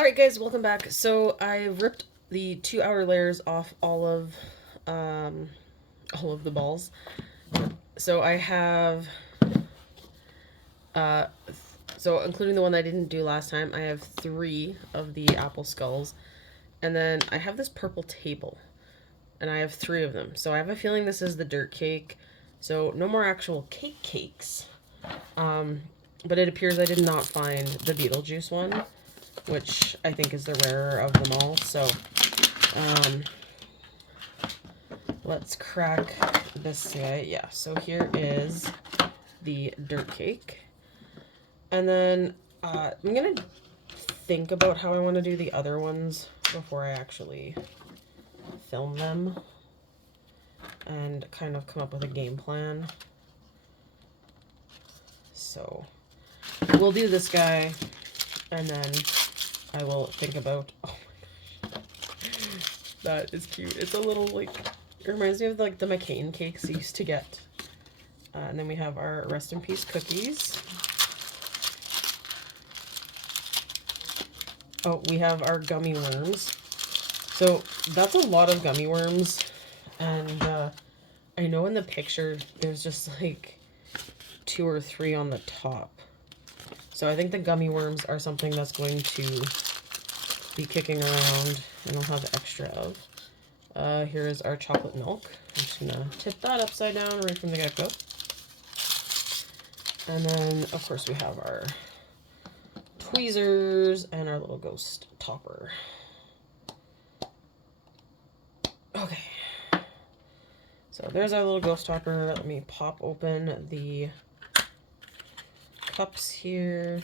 Alright guys, welcome back. So I ripped the 2 hour layers off um all of the balls. So I have uh so including the one I didn't do last time, I have 3 of the apple skulls. And then I have this purple table. And I have 3 of them. So I have a feeling this is the dirt cake. So no more actual cakes. But it appears I did not find the Beetlejuice one, which I think is the rarer of them all. So um, let's crack this guy. Yeah, so here is the dirt cake. And then I'm going to think about how I want to do the other ones before I actually film them and kind of come up with a game plan. So we'll do this guy and then I will think about, oh my gosh, that is cute. It's a little like, it reminds me of like the McCain cakes I used to get. And then we have our rest in peace cookies. Oh, we have our gummy worms. So that's a lot of gummy worms. And I know in the picture there's just like 2 or 3 on the top. So I think the gummy worms are something that's going to be kicking around and I'll have extra of. Here is our chocolate milk. I'm just gonna tip that upside down right from the get-go. And then, of course, we have our tweezers and our little ghost topper. Okay. So there's our little ghost topper. Let me pop open the cups here.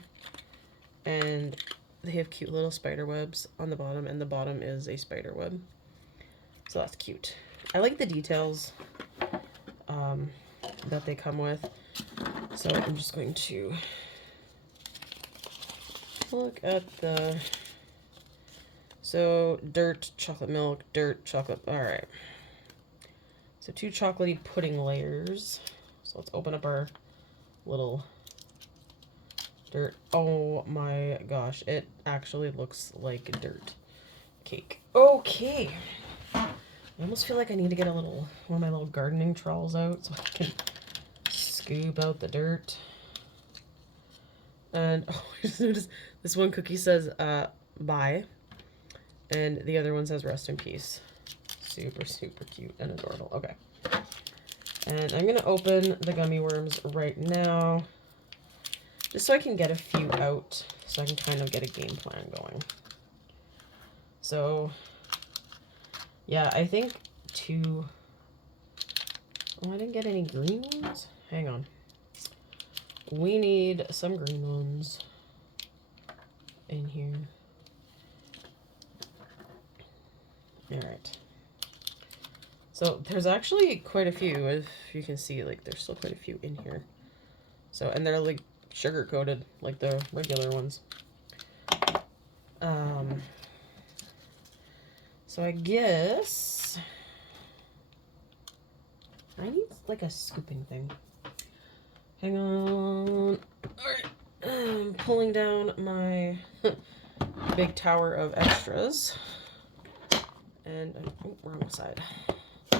And they have cute little spider webs on the bottom, and the bottom is a spider web. So that's cute. I like the details that they come with. So I'm just going to look at the... So dirt, chocolate milk, dirt, chocolate. All right. So 2 chocolatey pudding layers. So let's open up our little dirt. Oh my gosh. It actually looks like a dirt cake. Okay. I almost feel like I need to get one of my little gardening trowels out so I can scoop out the dirt. And oh, I just noticed this one cookie says bye. And the other one says rest in peace. Super, super cute and adorable. Okay. And I'm going to open the gummy worms right now. Just so I can get a few out. So I can kind of get a game plan going. So, yeah, I think 2... Oh, I didn't get any green ones? Hang on. We need some green ones in here. Alright. So there's actually quite a few, if you can see, like there's still quite a few in here. So, and they're like sugar coated, like the regular ones. So I guess I need like a scooping thing. Hang on. Alright. I'm pulling down my big tower of extras. And, oh, wrong side.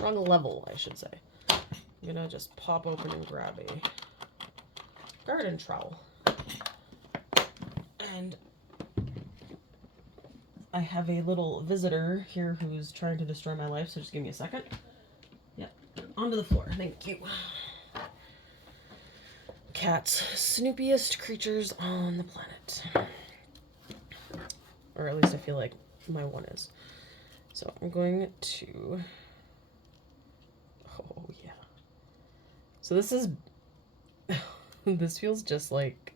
Wrong level, I should say. I'm gonna just pop open and grab a garden trowel. And I have a little visitor here who's trying to destroy my life, so just give me a second. Yep, onto the floor. Thank you. Cats, snoopiest creatures on the planet. Or at least I feel like my one is. So I'm going to... Oh, yeah. So this is... This feels just like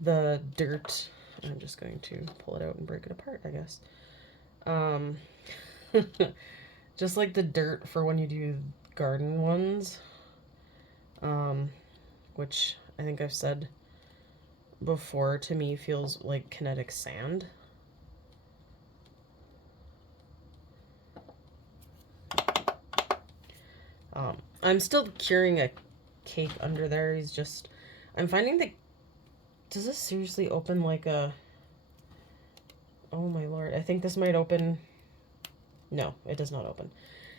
the dirt. I'm just going to pull it out and break it apart, I guess. Just like the dirt for when you do garden ones. Which I think I've said before, to me feels like kinetic sand. I'm still curing a cake under there. I'm finding that, does this seriously open like a Oh my lord. I think this might open. No, it does not open.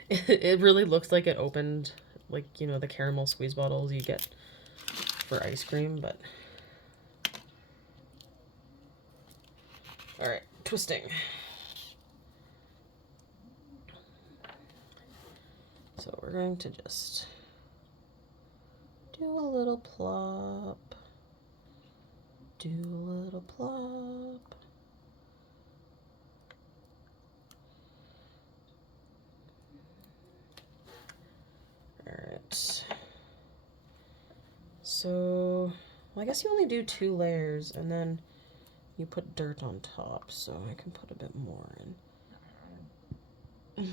It really looks like it opened, like, you know, the caramel squeeze bottles you get for ice cream, but... Alright, twisting. So we're going to just do a little plop. Do a little plop. Alright. So, well, I guess you only do 2 layers, and then you put dirt on top, so I can put a bit more in.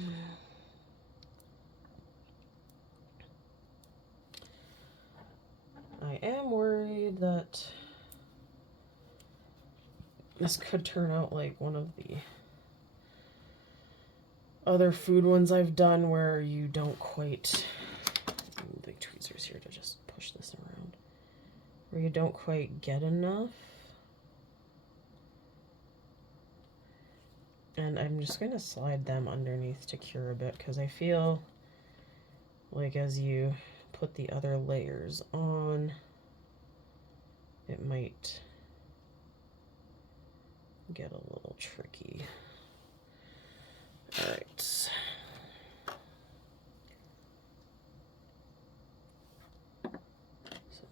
I am worried that this could turn out like one of the other food ones I've done where you don't quite... the tweezers here to just push this around. Where you don't quite get enough. And I'm just going to slide them underneath to cure a bit, because I feel like as you put the other layers on, it might get a little tricky. All right. So I'm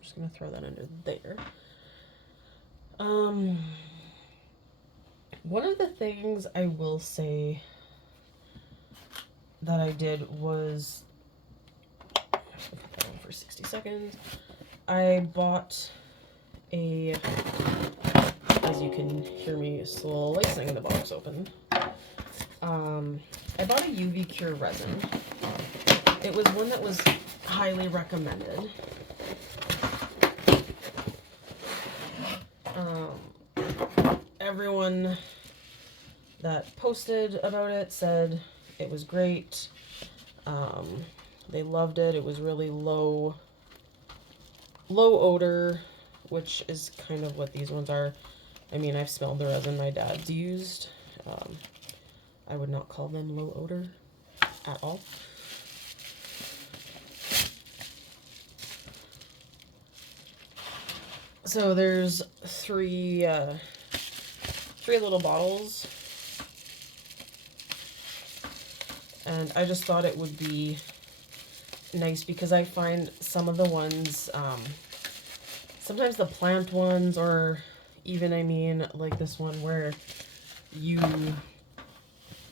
just going to throw that under there. One of the things I will say that I did was, I'll put that on for 60 seconds. I bought a, as you can hear me slicing the box open, I bought a UV Cure resin. It was one that was highly recommended. Everyone that posted about it said it was great. They loved it. It was really low odor, which is kind of what these ones are. I mean, I've smelled the resin my dad's used. I would not call them low odor at all. So there's three little bottles, and I just thought it would be nice because I find some of the ones, sometimes the plant ones, or even, I mean, like this one where you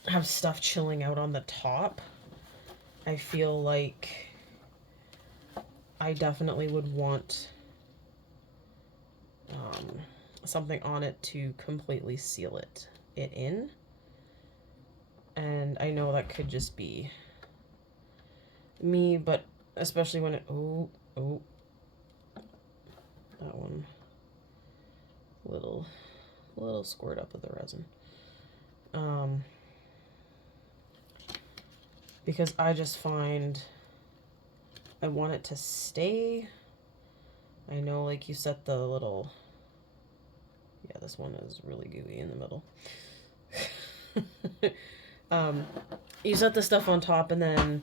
have stuff chilling out on the top, I feel like I definitely would want something on it to completely seal it in. And I know that could just be me, but especially when it, oh, that one, little squirt up of the resin. Because I just find I want it to stay. I know, like, you set the little, yeah, this one is really gooey in the middle. You set the stuff on top and then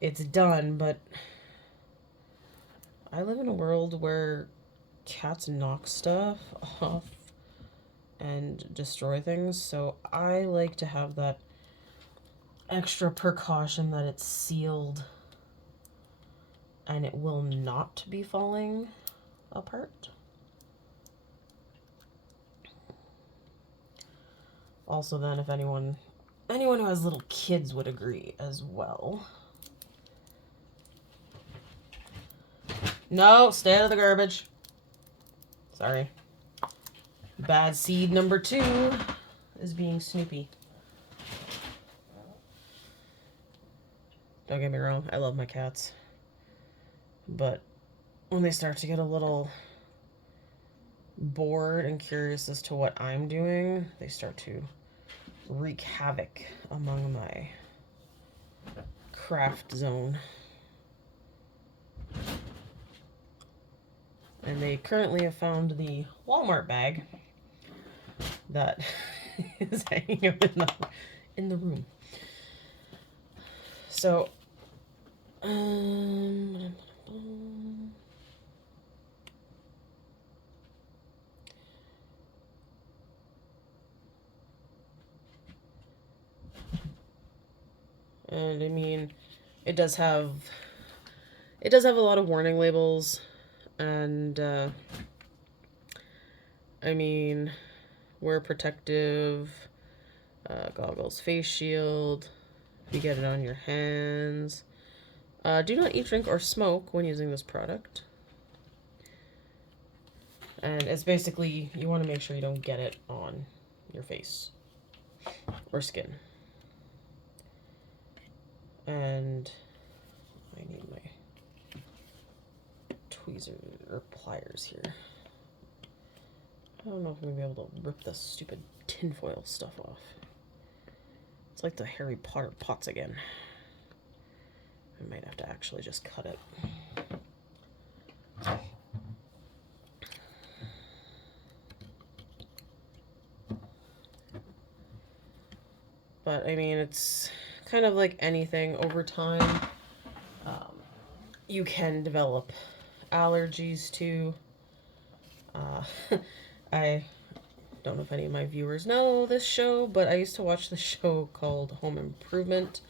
it's done, but I live in a world where cats knock stuff off and destroy things, so I like to have that extra precaution that it's sealed and it will not be falling apart. Also, then, if anyone who has little kids would agree as well. No, stay out of the garbage. Sorry. Bad seed number 2 is being snoopy. Don't get me wrong, I love my cats. But when they start to get a little bored and curious as to what I'm doing, they start to wreak havoc among my craft zone. And they currently have found the Walmart bag that is hanging out in the room. So, and I mean, it does have a lot of warning labels, and I mean, wear protective goggles, face shield. If you get it on your hands, do not eat, drink, or smoke when using this product. And it's basically, you want to make sure you don't get it on your face or skin. And I need my tweezers or pliers here. I don't know if I'm going to be able to rip this stupid tinfoil stuff off. It's like the Harry Potter pots again. I might have to actually just cut it. But I mean, it's kind of like anything over time. You can develop allergies to. I don't know if any of my viewers know this show, but I used to watch the show called Home Improvement.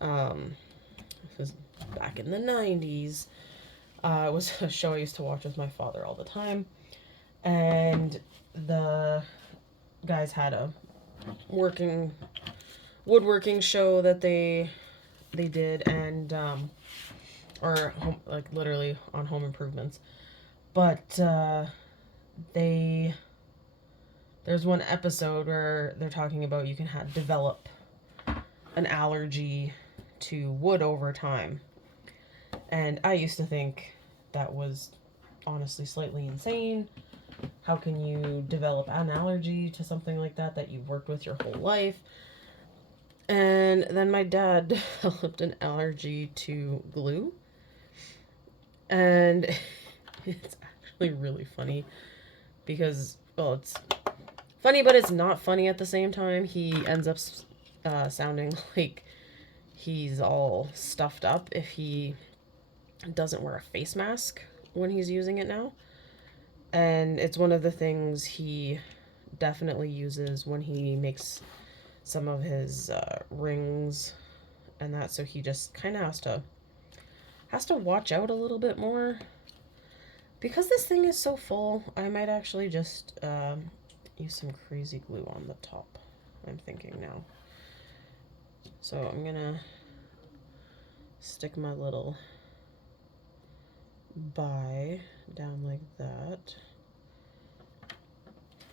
This was back in the 90s. It was a show I used to watch with my father all the time. And the guys had a woodworking show that they did, and or home, like literally on home improvements. But there's one episode where they're talking about you can develop an allergy to wood over time. And I used to think that was honestly slightly insane. How can you develop an allergy to something like that you've worked with your whole life? And then my dad developed an allergy to glue. And it's actually really funny because, well, it's funny, but it's not funny at the same time. He ends up sounding like he's all stuffed up if he doesn't wear a face mask when he's using it now. And it's one of the things he definitely uses when he makes some of his rings and that, so he just kind of has to watch out a little bit more. Because this thing is so full, I might actually just use some crazy glue on the top, I'm thinking now. So I'm gonna stick my little bye down like that.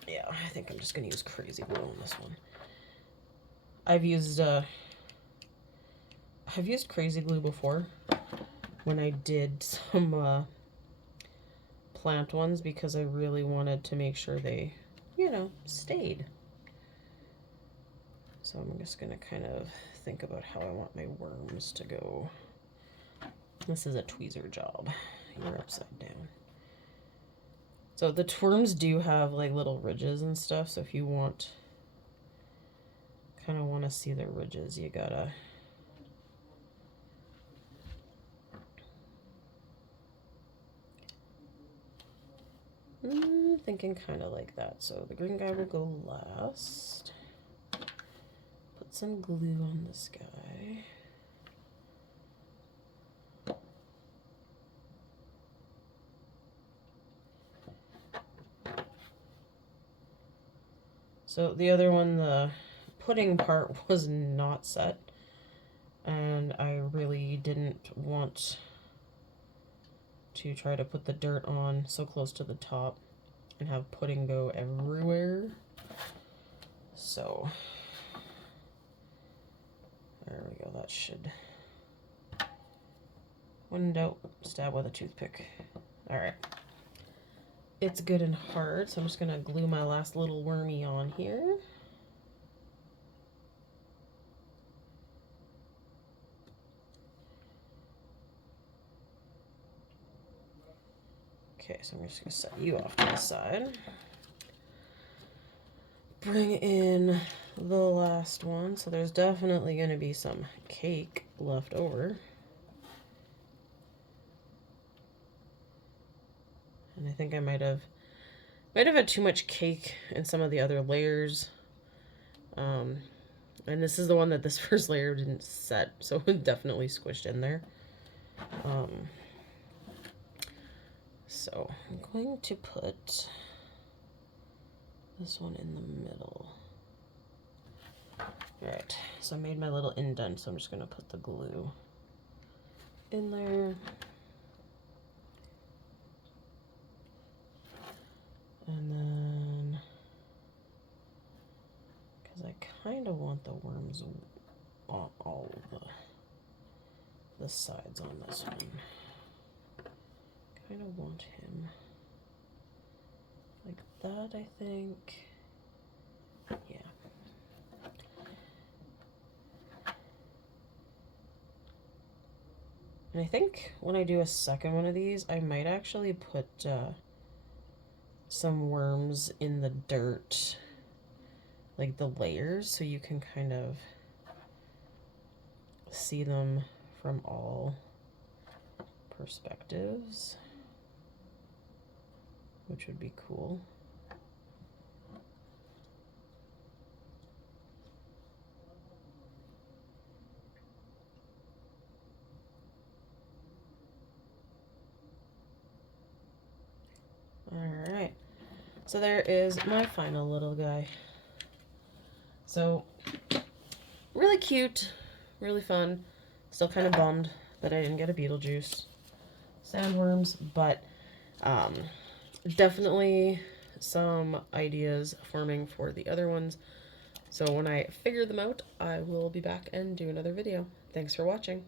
Yeah, I think I'm just gonna use crazy glue on this one. I've used crazy glue before when I did some plant ones because I really wanted to make sure they, stayed. So I'm just gonna kind of think about how I want my worms to go. This is a tweezer job. You're upside down. So the worms do have like little ridges and stuff, so if you kind of want to see the ridges, you gotta thinking kind of like that. So the green guy will go last. Put some glue on this guy. So the other one, the pudding part, was not set, and I really didn't want to try to put the dirt on so close to the top and have pudding go everywhere. So there we go. That should, when in doubt, stab with a toothpick. All right. It's good and hard, so I'm just gonna glue my last little wormy on here. Okay, so I'm just gonna set you off to the side. bring in the last one. So there's definitely going to be some cake left over. And I think I might have had too much cake in some of the other layers. And this is the one that this first layer didn't set, so it definitely squished in there. So I'm going to put this one in the middle. Alright, so I made my little indent, so I'm just going to put the glue in there. And then, because I kind of want the worms on all of the sides on this one. Kind of want him like that, I think. Yeah. And I think when I do a second one of these, I might actually put some worms in the dirt, like the layers, so you can kind of see them from all perspectives, which would be cool. All right, so there is my final little guy. So really cute, really fun. Still kind of bummed that I didn't get a Beetlejuice sandworms, but definitely some ideas forming for the other ones. So when I figure them out, I will be back and do another video. Thanks for watching.